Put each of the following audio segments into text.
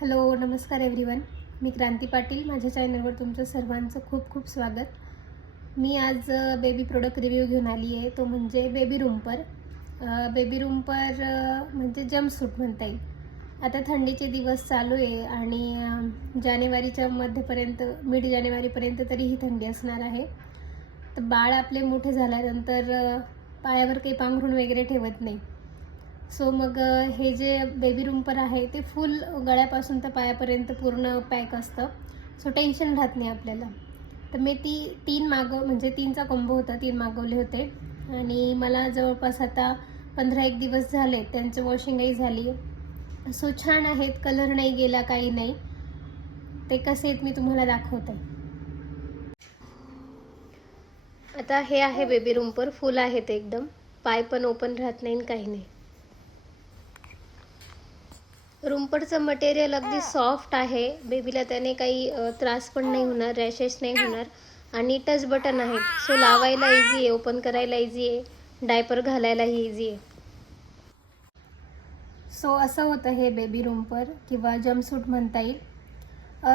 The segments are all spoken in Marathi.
हॅलो नमस्कार एव्हरीवन, मी क्रांती पाटील. माझ्या चॅनलवर तुमचं सर्वांचं खूप खूप स्वागत. मी आज बेबी प्रोडक्ट रिव्ह्यू घेऊन आली आहे, तो म्हणजे बेबी रूम्पर. म्हणजे जम्पसूट म्हणता येईल. आता थंडीचे दिवस चालू आहे आणि जानेवारीच्या मध्यपर्यंत मिड जानेवारीपर्यंत तरी ही थंडी असणार आहे. तर बाळ आपले मोठे झाल्यानंतर पायावर काही पांघरूण वगैरे ठेवत नाही. सो मग हे जे बेबी रूम्पर आहे ते फुल गळ्यापासून तर पायापर्यंत पूर्ण पॅक असतं. सो टेन्शन राहत नाही आपल्याला. तर मी म्हणजे तीनचा कॉम्बो होता, 3 मागवले होते आणि मला जवळपास आता 15-1 दिवस झाले त्यांचं वॉशिंगही झाली. सो छान आहेत, कलर नाही गेला, काही नाही. ते कसे आहेत मी तुम्हाला दाखवते. आता हे आहे बेबी रूम्पर, फुल आहे ते एकदम. पाय पण ओपन राहत नाही, काही नाही. रूम्परचं मटेरियल अगदी सॉफ्ट आहे. बेबीला त्याने काही त्रास पण नाही होणार, रॅशेस नाही होणार. आणि टच बटन आहे, सो लावायला इझी आहे, ओपन करायला इझी आहे, डायपर घालायलाही इझी आहे. सो असं होतं हे बेबी रूम्पर किंवा जम्पसूट म्हणता येईल.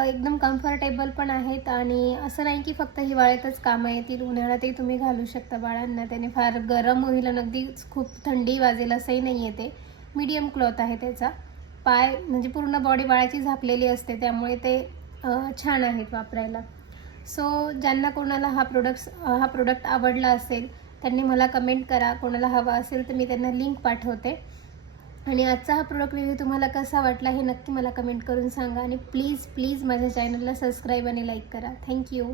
एकदम कम्फर्टेबल पण आहेत आणि असं नाही की फक्त हिवाळ्यातच कामं येतील, उन्हाळ्यातही तुम्ही घालू शकता बाळांना. त्याने फार गरम होईल आणि अगदी खूप थंडी वाजेल असंही नाही आहे. ते मीडियम क्लॉथ आहे त्याचा. पाय म्हणजे पूर्ण बॉडी बाळाची झाकलेली असते, त्यामुळे ते छान आहेत वापरायला. सो ज्यांना कोणाला हा प्रोडक्ट आवडला असेल त्यांनी मला कमेंट करा. कोणाला हवा असेल तर मी त्यांना लिंक पाठवते. आणि आजचा हा प्रोडक्ट रिव्ह्यू तुम्हाला कसा वाटला हे नक्की मला कमेंट करून सांगा. आणि प्लीज माझ्या चॅनलला सबस्क्राईब आणि लाईक करा. थँक्यू.